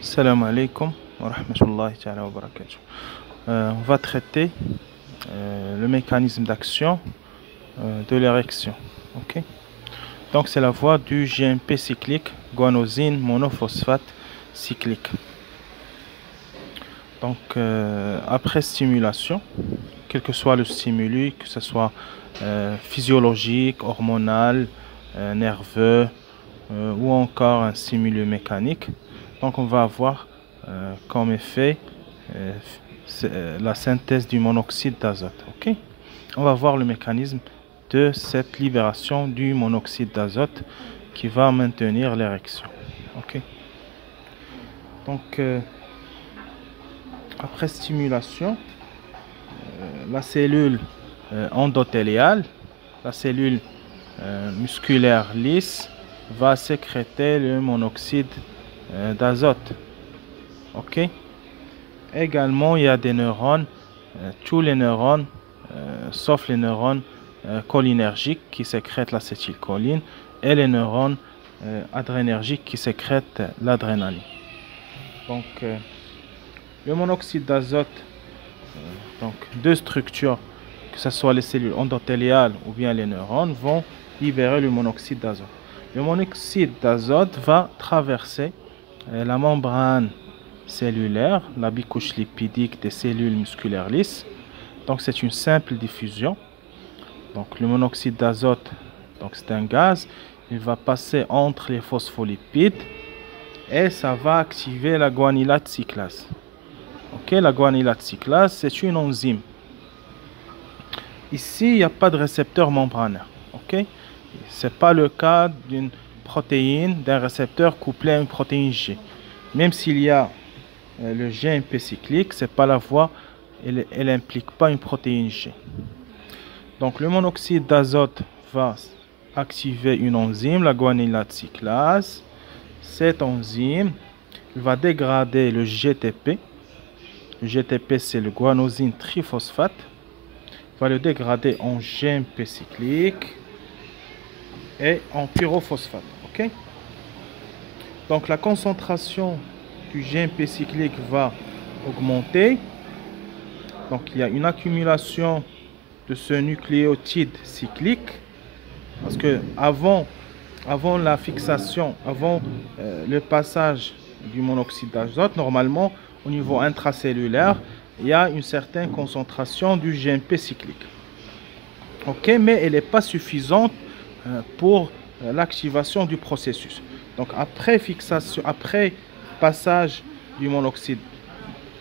Salam alaikum wa rahmatullahi ta'ala wa barakatuh. On va traiter le mécanisme d'action de l'érection. Ok. Donc c'est la voie du GMP cyclique, guanosine monophosphate cyclique. Donc après stimulation, quel que soit le stimuli, que ce soit physiologique, hormonal, nerveux ou encore un stimulus mécanique, donc on va avoir comme effet la synthèse du monoxyde d'azote. Ok. On va voir le mécanisme de cette libération du monoxyde d'azote qui va maintenir l'érection. Ok. Donc après stimulation, la cellule endothéliale, la cellule musculaire lisse va sécréter le monoxyde d'azote. Ok. Également, il y a des neurones, tous les neurones, sauf les neurones cholinergiques qui sécrètent l'acétylcholine et les neurones adrénergiques qui sécrètent l'adrénaline. Donc, le monoxyde d'azote, donc deux structures, que ce soit les cellules endothéliales ou bien les neurones, vont libérer le monoxyde d'azote. Le monoxyde d'azote va traverser la membrane cellulaire, la bicouche lipidique des cellules musculaires lisses. Donc c'est une simple diffusion. Donc le monoxyde d'azote, donc c'est un gaz, il va passer entre les phospholipides et ça va activer la guanylate cyclase. Ok, la guanylate cyclase, c'est une enzyme. Ici, il n'y a pas de récepteur membranaire. Ok, c'est pas le cas d'une protéine, d'un récepteur couplé à une protéine G. Même s'il y a le GMP cyclique, c'est pas la voie, elle n'implique pas une protéine G. Donc le monoxyde d'azote va activer une enzyme, la guanylate cyclase. Cette enzyme va dégrader le GTP. Le GTP, c'est le guanosine triphosphate. Va le dégrader en GMP cyclique et en pyrophosphate. Ok. Donc la concentration du GMP cyclique va augmenter. Donc il y a une accumulation de ce nucléotide cyclique parce que avant la fixation, avant le passage du monoxyde d'azote, normalement au niveau intracellulaire, il y a une certaine concentration du GMP cyclique. Ok, mais elle n'est pas suffisante pour l'activation du processus. Donc après fixation, après passage du monoxyde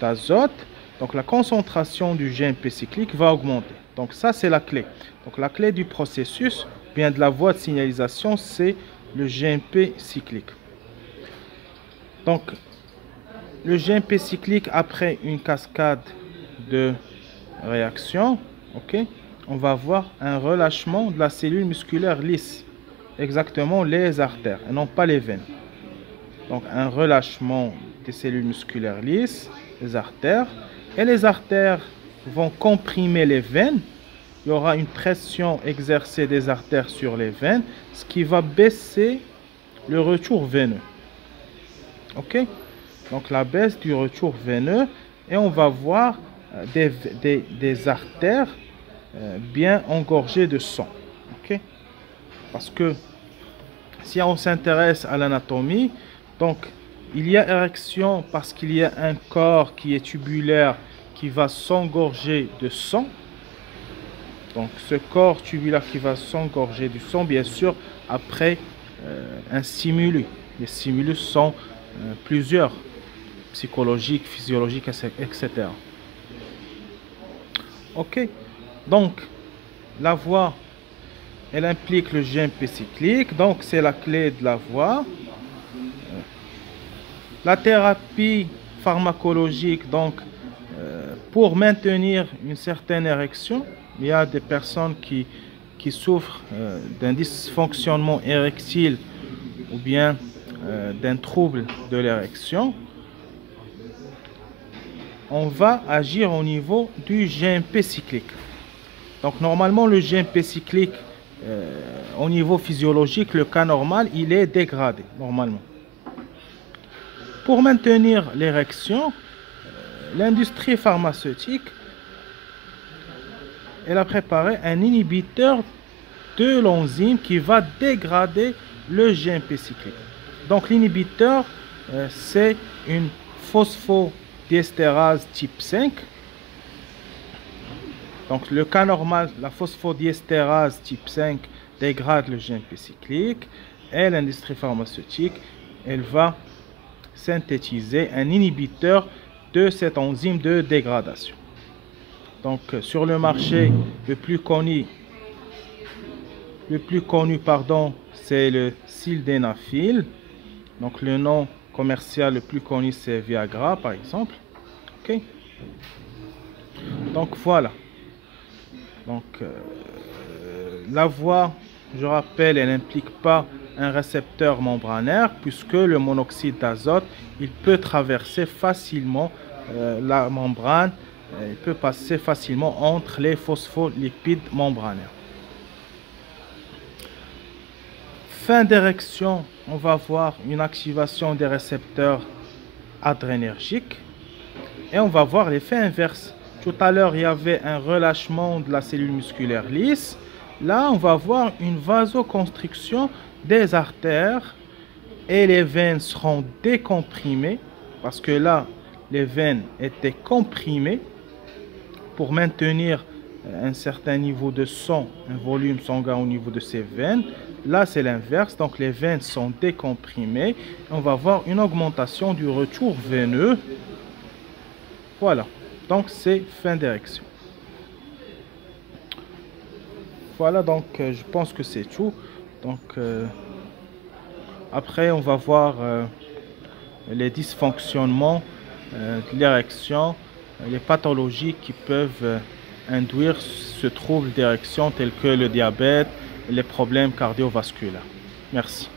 d'azote, donc la concentration du GMP cyclique va augmenter. Donc ça c'est la clé. Donc la clé du processus, bien de la voie de signalisation, c'est le GMP cyclique. Donc le GMP cyclique après une cascade de réactions, ok, on va avoir un relâchement de la cellule musculaire lisse, exactement les artères et non pas les veines. Donc un relâchement des cellules musculaires lisses, les artères, et les artères vont comprimer les veines. Il y aura une pression exercée des artères sur les veines, ce qui va baisser le retour veineux. Ok? Donc la baisse du retour veineux, et on va voir des artères bien engorgées de sang. Ok? Parce que si on s'intéresse à l'anatomie, donc il y a érection parce qu'il y a un corps qui est tubulaire qui va s'engorger de sang. Donc ce corps tubulaire qui va s'engorger du sang, bien sûr, après un stimulus. Les stimulus sont plusieurs, psychologiques, physiologiques, etc. Ok, donc la voie, elle implique le GMP cyclique, donc c'est la clé de la voie. La thérapie pharmacologique, donc pour maintenir une certaine érection, il y a des personnes qui souffrent d'un dysfonctionnement érectile ou bien d'un trouble de l'érection. On va agir au niveau du GMP cyclique. Donc normalement le GMP cyclique au niveau physiologique, le cas normal, il est dégradé normalement. Pour maintenir l'érection, l'industrie pharmaceutique, elle a préparé un inhibiteur de l'enzyme qui va dégrader le GMP cyclique. Donc l'inhibiteur, c'est une phosphodiesterase type 5. Donc le cas normal, la phosphodiesterase type 5 dégrade le GMP cyclique et l'industrie pharmaceutique, elle va synthétiser un inhibiteur de cette enzyme de dégradation. Donc sur le marché, le plus connu, c'est le sildenafil. Donc le nom commercial le plus connu, c'est Viagra par exemple. Ok. Donc voilà. Donc la voie, je rappelle, elle n'implique pas un récepteur membranaire puisque le monoxyde d'azote, il peut traverser facilement la membrane, il peut passer facilement entre les phospholipides membranaires. Fin d'érection, on va voir une activation des récepteurs adrénergiques et on va voir l'effet inverse. Tout à l'heure, il y avait un relâchement de la cellule musculaire lisse. Là, on va voir une vasoconstriction des artères et les veines seront décomprimées parce que là, les veines étaient comprimées pour maintenir un certain niveau de sang, un volume sanguin au niveau de ces veines. Là, c'est l'inverse. Donc, les veines sont décomprimées. On va voir une augmentation du retour veineux. Voilà. Donc, c'est fin d'érection. Voilà, donc, je pense que c'est tout. Donc, après, on va voir les dysfonctionnements de l'érection, les pathologies qui peuvent induire ce trouble d'érection tel que le diabète, les problèmes cardiovasculaires. Merci.